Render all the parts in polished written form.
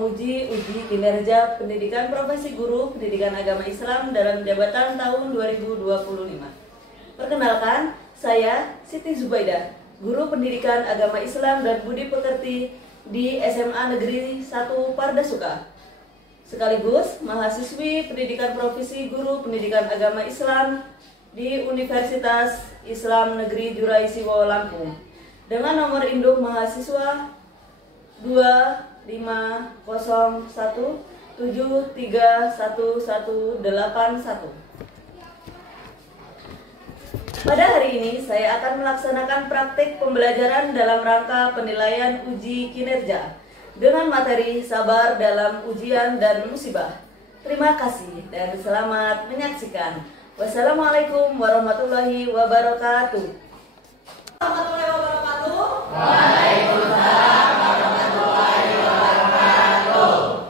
menguji uji kinerja pendidikan profesi guru pendidikan agama Islam dalam jabatan tahun 2025. Perkenalkan, saya Siti Zubaidah, guru pendidikan agama Islam dan budi pekerti di SMA Negeri 1 Pardasuka. Sekaligus mahasiswi pendidikan profesi guru pendidikan agama Islam di Universitas Islam Negeri Jurai Siwo Lampung dengan nomor induk mahasiswa 25017311181. Pada hari ini saya akan melaksanakan praktik pembelajaran dalam rangka penilaian uji kinerja dengan materi sabar dalam ujian dan musibah. Terima kasih dan selamat menyaksikan. Wassalamualaikum warahmatullahi wabarakatuh. Warahmatullahi wabarakatuh. Waalaikumsalam warahmatullahi wabarakatuh.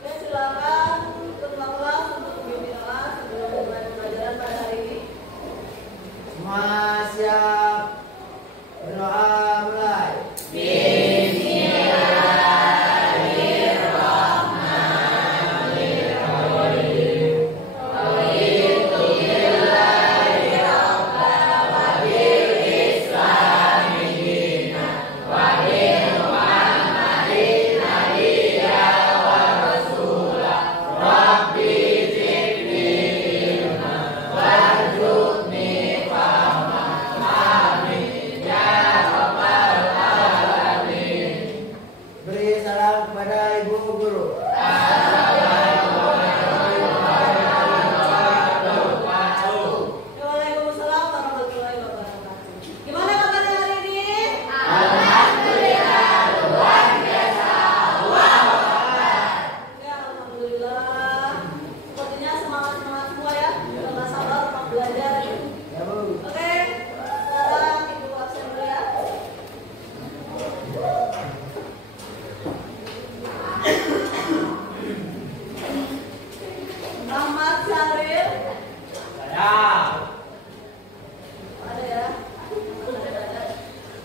Oke, silakan ketua kelas untuk memimpin kelas sebelum mulai pembelajaran pada hari ini. Semua siap, berdoa mulai. Beri salam kepada ibu guru. Waalaikumsalam warahmatullahi wabarakatuh. Gimana kabarnya hari ini? Ya, alhamdulillah. Sepertinya semangat semua ya. Nggak sabar untuk belajar. Ya, Bu. Oke, sekarang ibu absen dulu ya. Ahmad Syaril. Ada ya.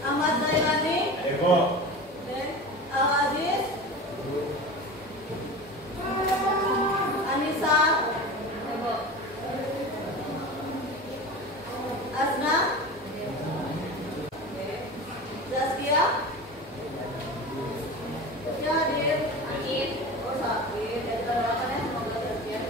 Ahmad Zailani. Oke. Al Aziz. Anissa. Asna. Oke. Zaskia. Ya, hadir. Oh, sakit. Ya, kita doakan ya, semoga Zaskia.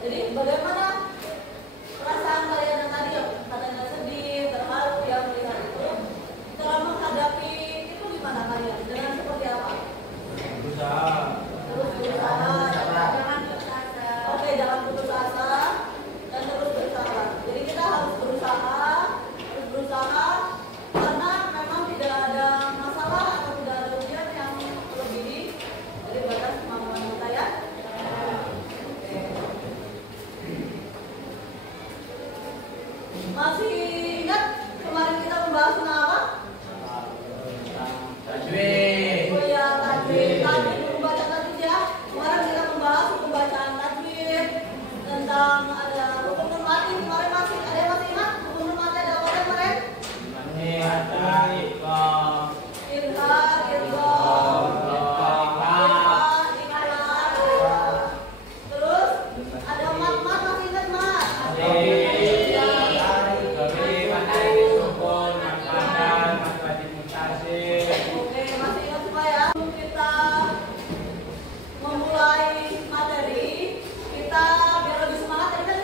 Jadi bagaimana perasaan kalian yang tadi ya katanya sedih, terharu ya melihat itu, setelah menghadapi itu gimana kalian? Dengan seperti apa? Berusaha. Terus berusaha, jangan putus asa. Oke, jangan putus asa dan terus berusaha. Jadi kita harus berusaha, karena memang tidak ada masalah atau tidak ada ujian yang melebihi dari batas kemampuan kita ya. Oke. Masih ingat kemarin kita membahas tentang apa? Tajwid. Oh ya, tajwid. Tajwid, membaca tajwid ya. Kemarin kita membahas pembacaan tajwid, tentang ada rukun nun mati. Kemarin masih ada yang masih ingat rukun nun mati ada apa kemarin? Ada ikhlas. Irhar, irgham, terus ada mat masih ingat mat? Oke, masih ingat semua ya? Sebelum kita memulai materi, kita biar lebih semangat, tadi kan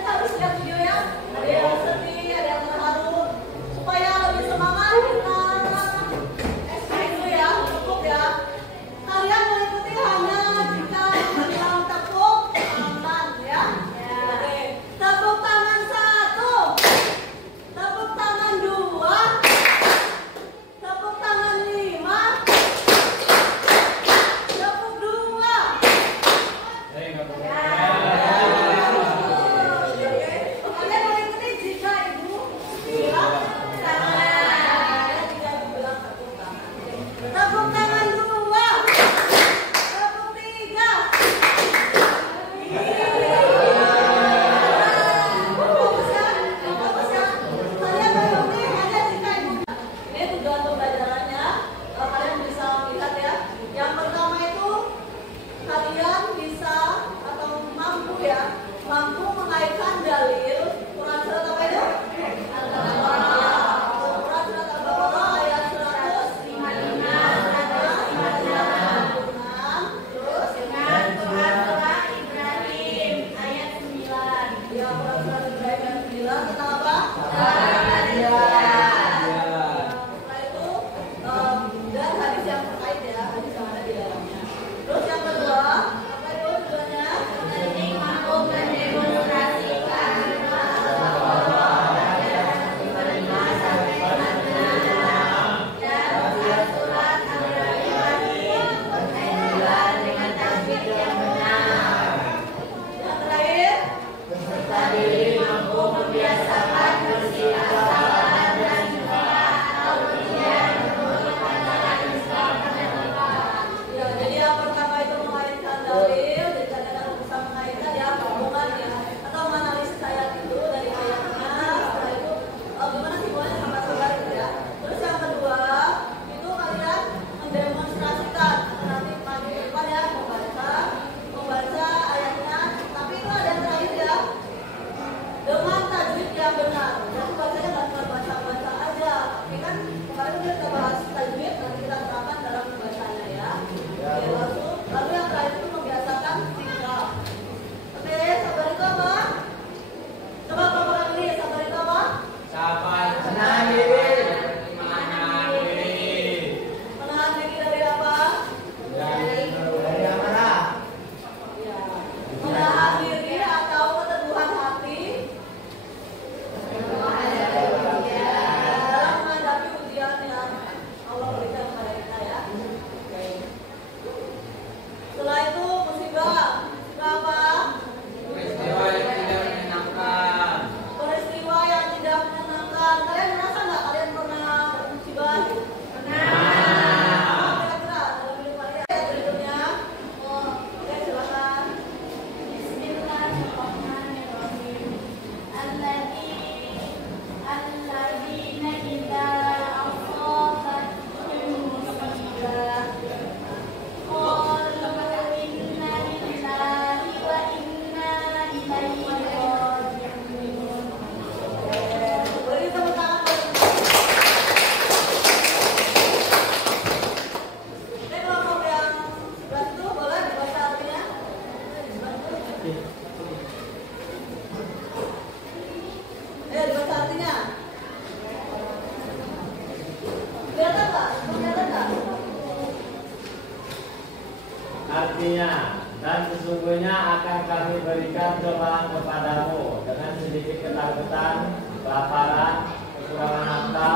Tuhan kepadamu dengan sedikit ketakutan, kelaparan, kekurangan harta,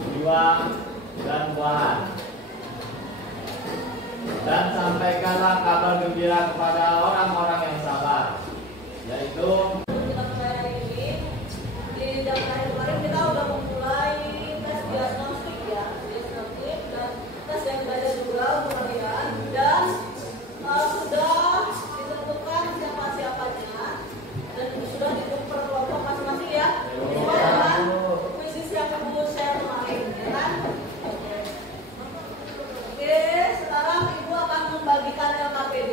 jiwa, dan buahan. Dan sampaikanlah kabar gembira kepada orang-orang yang sabar, yaitu Kita mulai hari ini. Di jam terakhir kemarin kita udah memulai tes diagnostik ya, diagnostik dan tes yang belajar juga untuk kalian dan sudah ditentukan siapa-siapanya dan sudah ditentukan kelompok masing-masing ya. Sesuai dengan kuisis yang Ibu share kemarin, ya kan? Oke, sekarang Ibu akan membagikan LKPD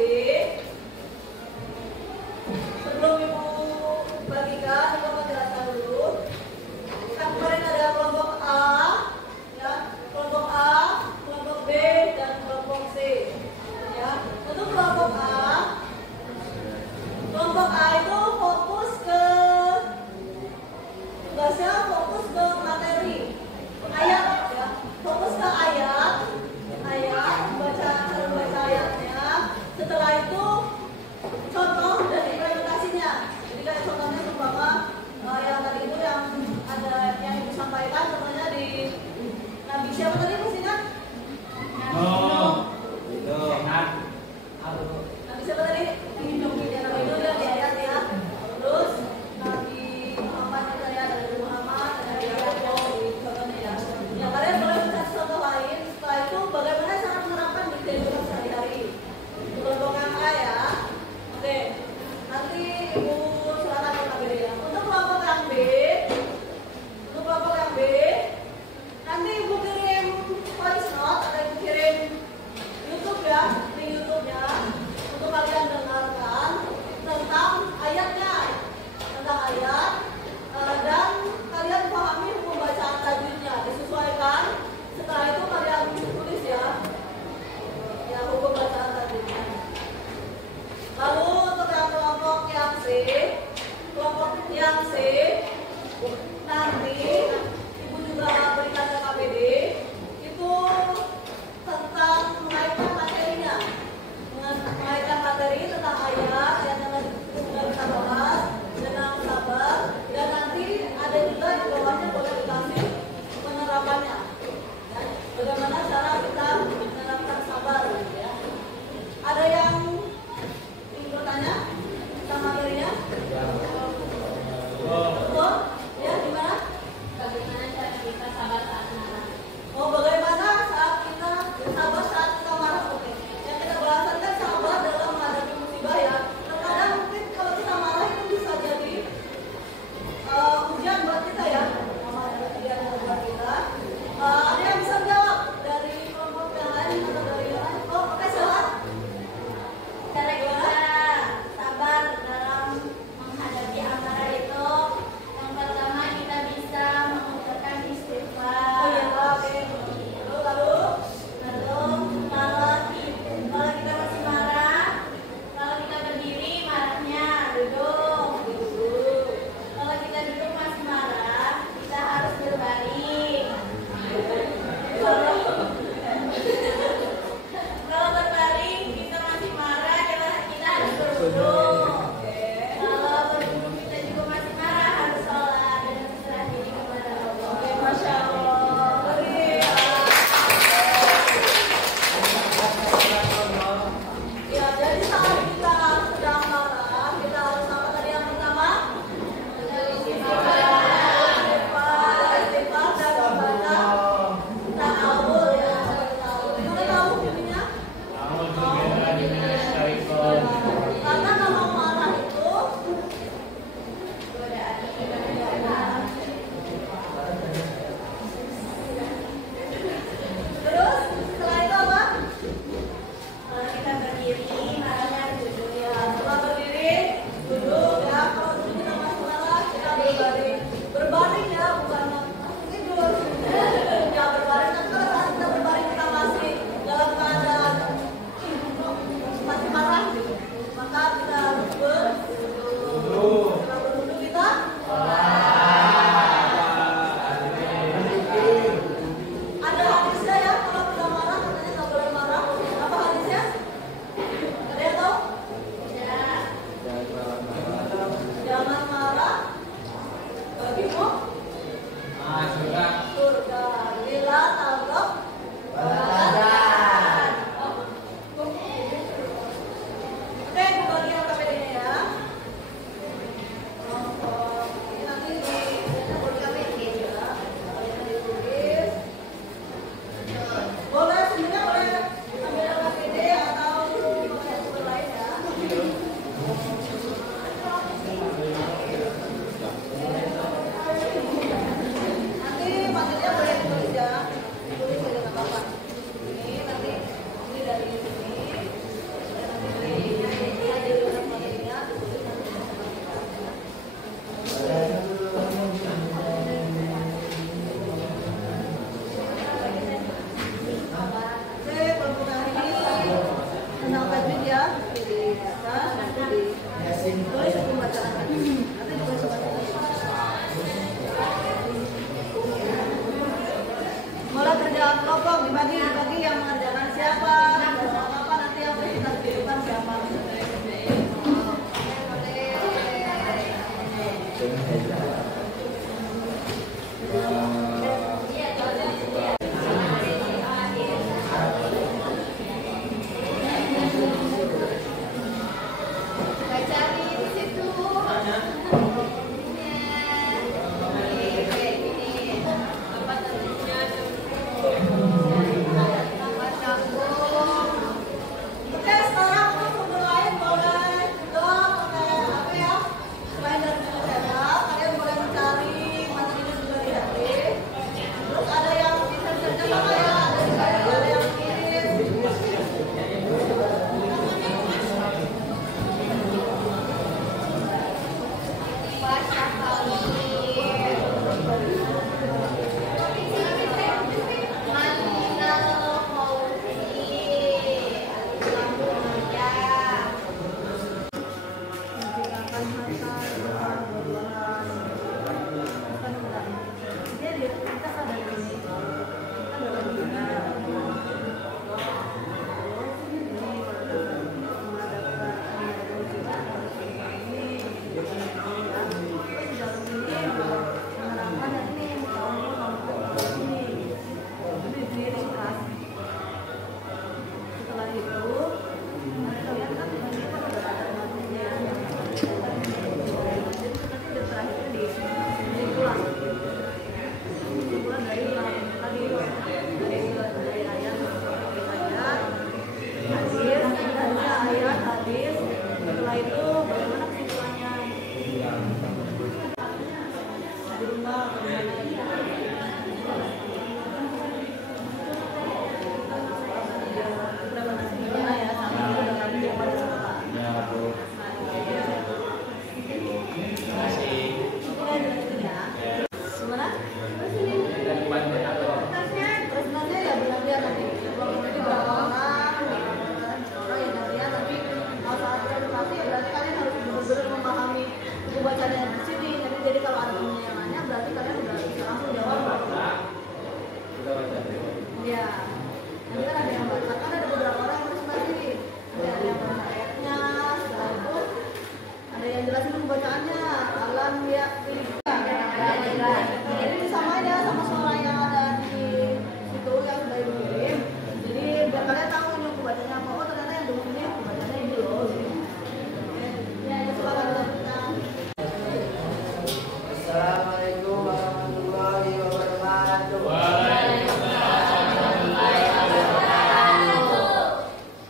Assalamualaikum warahmatullahi wabarakatuh.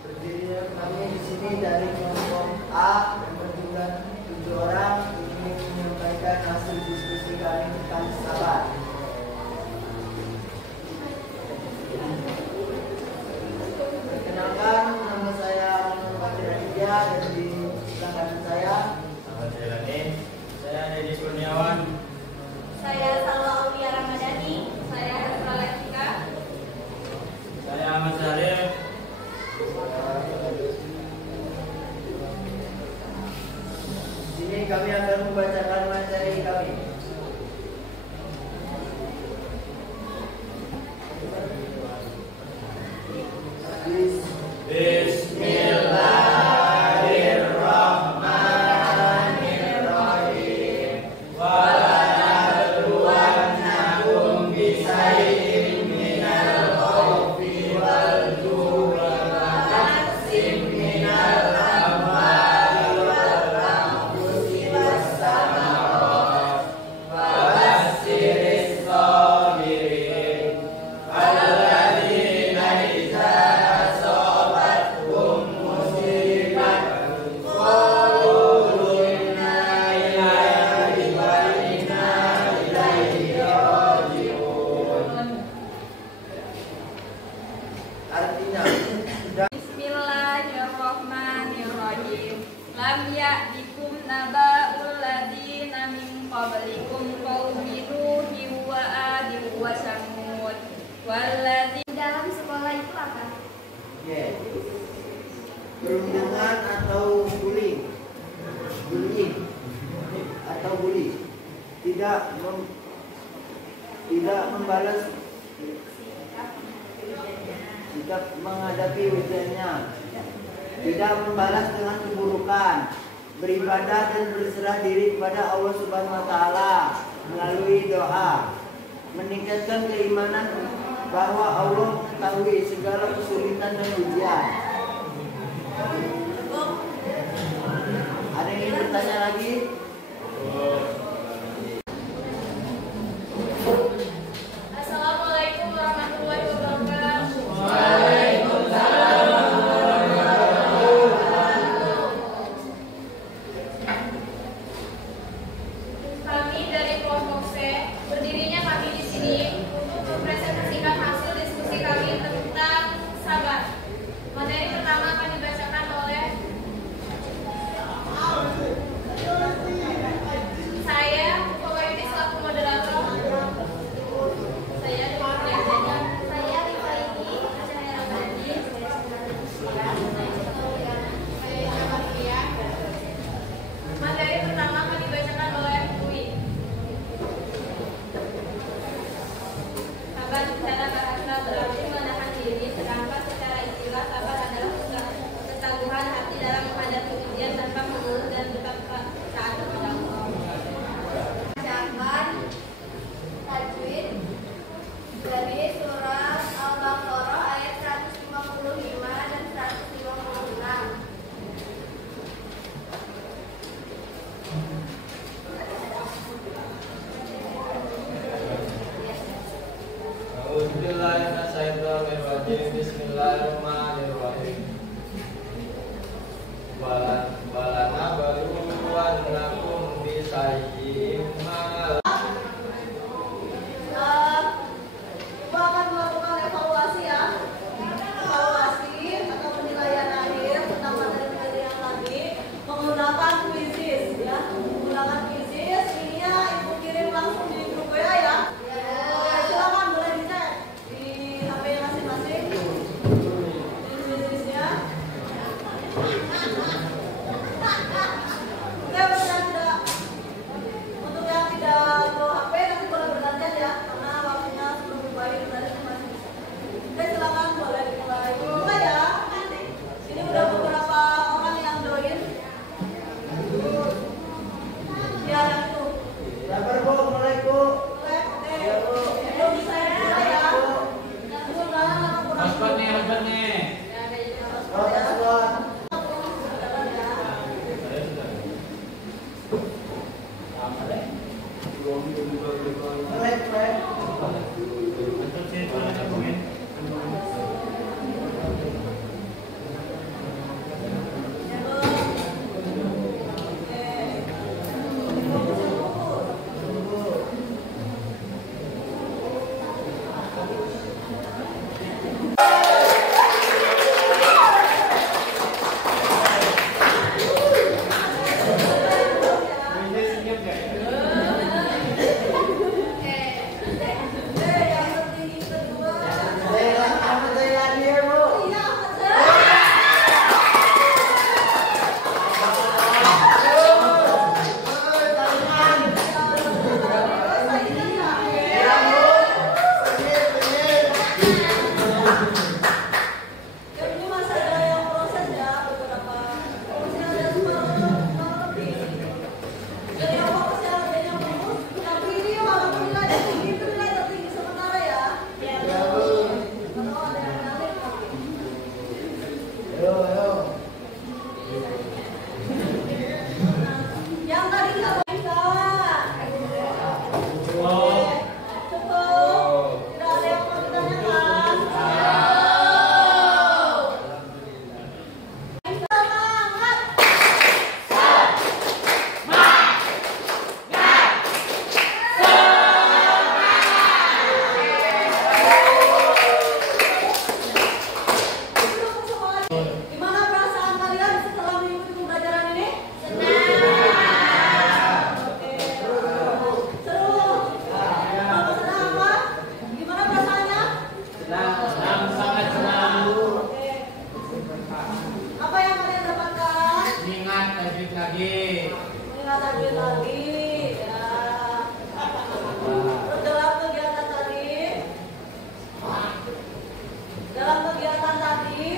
Berdiri kami di sini dari kelompok A yang berjumlah 7 orang ingin menyampaikan hasil diskusi kami tentang sabar. Perkenalkan, nama saya Muhammad Raditya dan di sebelah kanan saya Saya Deddy Kurniawan. Saya Salwa Aulia Ramadhani. Saya Hasra Lefika. Saya Ahmad Syarif. Di sini kami akan membacakan materi kami. Bismillahirrahmanirrahim. Walanabluwannakum bisayyin minal khawfi wal ju'i wa naqsin minal amwali wal anfusi was samarat wa basyirish sabirin alladzina idza asabathum musibatun qalu inna lillahi wa inna ilaihi raji'un. Artinya, Bismillahirrahmanirrahim. Lam ya'tikum naba'ul ladzina min qablikum qaumi Nuhin wa 'adin wa Samud walladzina dalam sekolah itu apa? perundungan atau bullying atau bully tidak membalas sikap menghadapi ujiannya, tidak membalas dengan keburukan, beribadah dan berserah diri kepada Allah Subhanahu wa taala melalui doa, meningkatkan keimanan bahwa Allah mengetahui segala kesulitan dan ujian. Ada yang ingin bertanya lagi? Assalamualaikum warahmatullahi wabarakatuh. Kami dari kelompok C, berdirinya kami di sini untuk mempresentasikan hasil diskusi kami tentang sabar. Materi pertama akan dibacakan oleh Ibu akan melakukan evaluasi ya. Evaluasi atau penilaian akhir tentang materi-materi yang tadi menggunakan quizzes ya. Menggunakan quizzes, ininya Ibu kirim langsung di grup WA ya. Silakan boleh dicek di HP masing-masing. Quizzesnya. Untuk yang tidak bawa HP nanti boleh bergantian ya, karena waktunya sebelum mulai berarti masih bisa. Oke, silakan boleh dimulai. Mulai ya. Ini udah beberapa orang yang join. Ya, yang itu. Sabar Bu, mulai Bu. Oke. Belum bisa mulai ya. Itu udahan atau kurang? Husband nih. Paspor. Mulai, mulai. Ini masih ada yang proses ya, beberapa. Masih ada lebih. Jadi apa persyaratan yang bagus? Tapi ini walaupun nilai tinggi itu nilai tertinggi sementara ya. Kalau ada yang menarik. Ayo, ayo. Yang tadi nggak bisa. Cukup. Tidak ada yang mau ditanyakan. Semangat. Gimana perasaan kalian setelah mengikuti pembelajaran ini? Senang. Oke. Seru. Kalau senang apa? Gimana perasaannya? Sangat senang. Oke. Apa yang kalian dapatkan? Ingat lagi. Mengingat lagi ya. Terus dalam kegiatan tadi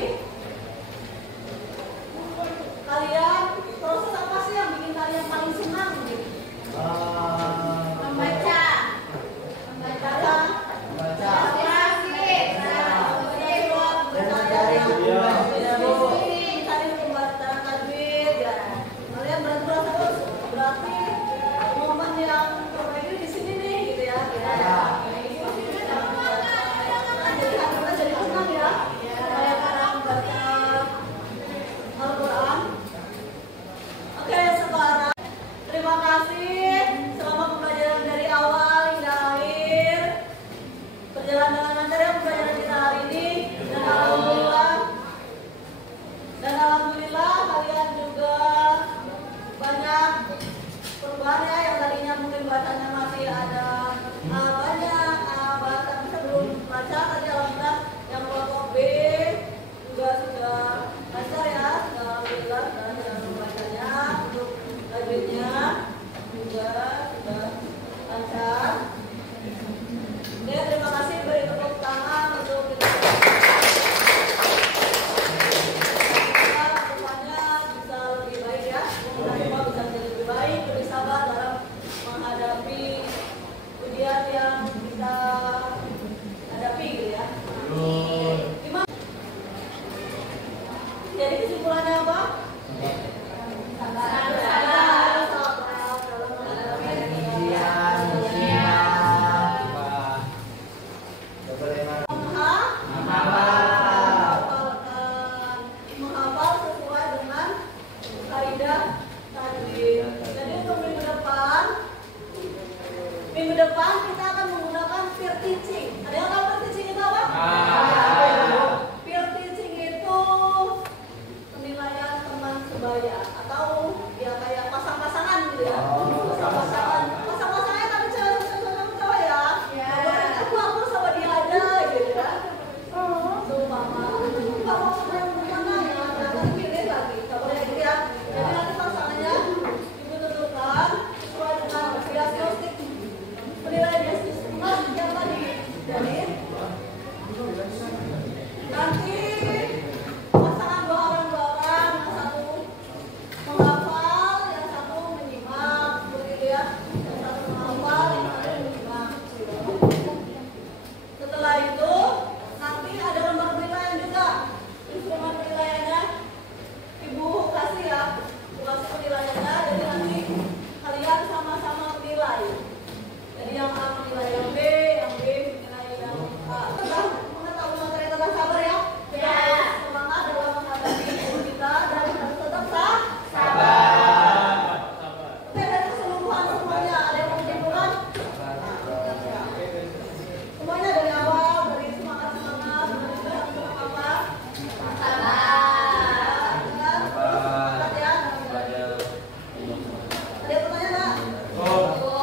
kalian proses apa sih yang bikin kalian paling senang gitu? Membaca. Mencari pembahasan tajwid ya. Kalian berarti momen yang terbaik di sini nih gitu ya. Jadi kita jadi senang ya. Supaya sekarang membaca Al-Quran. Oke, sekarang terima kasih selama pembelajaran dari awal hingga akhir. Berjalan dengan lancar ya pembelajaran kita hari ini. Dan alhamdulillah kalian juga banyak perubahan ya, yang tadinya mungkin bacanya masih ada banyak bahasa sebelum baca tadi alhamdulillah yang kelompok B juga sudah lancar ya, alhamdulillah dan yang membacanya untuk tajwidnya juga sudah lancar. Oke, terima kasih, beri tepuk tangan untuk kita. Semuanya bisa lebih baik ya, semoga bisa menjadi lebih baik, lebih sabar dalam menghadapi ujian yang depan kita akan menggunakan peer teaching. Ada yang tahu peer teaching itu apa? Peer teaching itu penilaian teman sebaya atau ya kayak pasang-pasangan gitu ya. Pasang-pasangannya tapi cewek ya. Aku sama dia aja gitu ya. Tuh mama, kamu yang mana ya? Nanti pilih lagi. Gak boleh gitu ya. Jadi nanti pasangannya ibu tentukan sesuai dengan diagnostik penilaian diagnostik yang tadi. Jadi nanti pasangan dua orang, yang satu menghafal, yang satu menyimak, begitu ya. Yang satu menghafal, yang satu menyimak. Setelah itu nanti ada lembar penilaian juga. Instrumen penilaiannya ibu kasih ya, ibu kasih penilaiannya. Jadi nanti kalian sama-sama menilai. Jadi yang A menilai yang B menilai yang A. Tetap mengetahui materi tentang sabar ya. Kita harus semangat dalam menghadapi hidup kita dan harus tetap sabar. Oke, dari keseluruhan semuanya ada yang mau ditimbulkan? Semuanya dari awal, dari semangat, dari apa? Sabar. Terus semangat ya. Ada yang pertanyaan nggak?